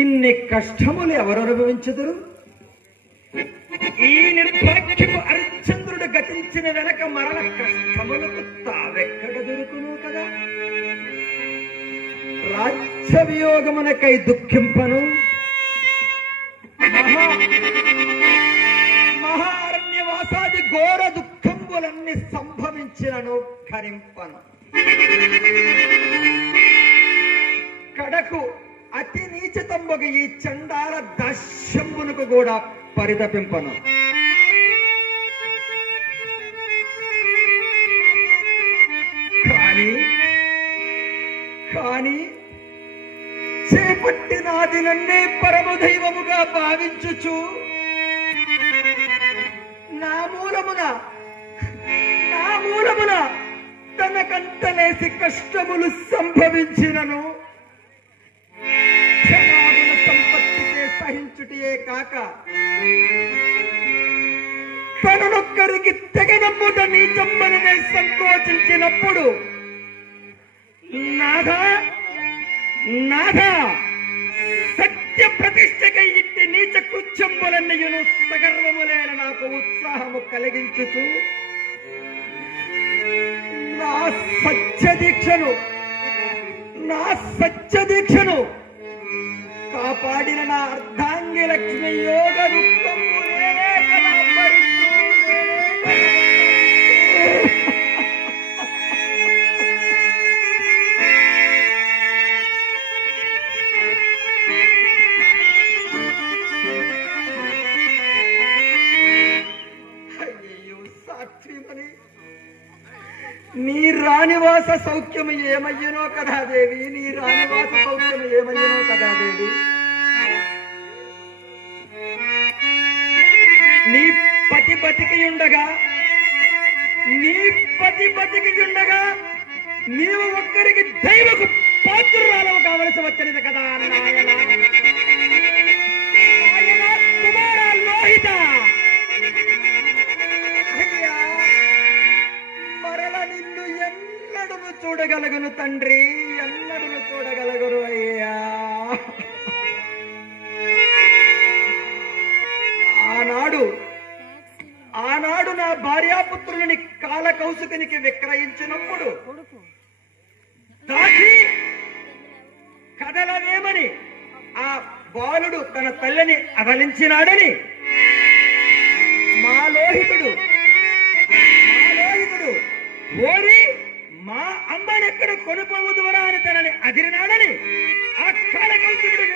ఇన్ని కష్టములు ఎవరు అనుభవించదురు? ఈ నిర్భాగ్యపు హరిశ్చంద్రుడు గతించిన వెనక మరణ కష్టములకు తావెక్కడ దొరుకును కదా. రాజ్య వియోగమునకై దుఃఖింపను, మహారణ్యవాసాది ఘోర దుఃఖంబులన్నీ సంభవించినను కరింపను. కడకు అతి నీచతంబుగా ఈ చండాల దాస్యంబునకు కూడా పరితపింపను. కానీ చేపట్టినాది నన్నే పరమదైవముగా భావించుచు నా మూలమున తనకంతలేసి కష్టములు సంభవించినను క్షణాదుల సంపత్తికే సహించుటే కాక తననొక్కరికి తెగనమ్ముట నీచమ్మని సంకోచించినప్పుడు నాథా సత్య ప్రతిష్టకై ఇట్టి నీచ కృత్యంబులన్నయును సగర్వములైన నాకు ఉత్సాహము కలిగించుచు నా సత్య దీక్షను కాపాడిన నా అర్ధాంగి లక్ష్మి యోగ దుఃఖములే కదా భరిస్తూ నీ రాణివాస సౌఖ్యము ఏమయ్యనో కదా దేవి, నీ రాణివాస సౌఖ్యము ఏమయ్యనో కదా దేవి. నీ పతి బతికియుండగా నీవు ఒక్కరికి దైవకు పాత్రురాలవు కావలసి వచ్చినది కదా నాయన కుమార లోహిత. మరల నిన్ను ఎన్నడను చూడగలగను తండ్రి, ఎన్నడను చూడగలగరు అయ్యా. ఆనాడు నా భార్యాపుత్రులని కాలకౌసుకునికి విక్రయించినప్పుడు దాసి కదలవేమని ఆ బాలుడు తన తల్లిని అదలించినాడని మా లోహితుడు ఓరి మా అమ్మనెక్కడ కొనుపోవుదువరా అని తనని అదిరినాడని ఆ కాలకౌసుకుడు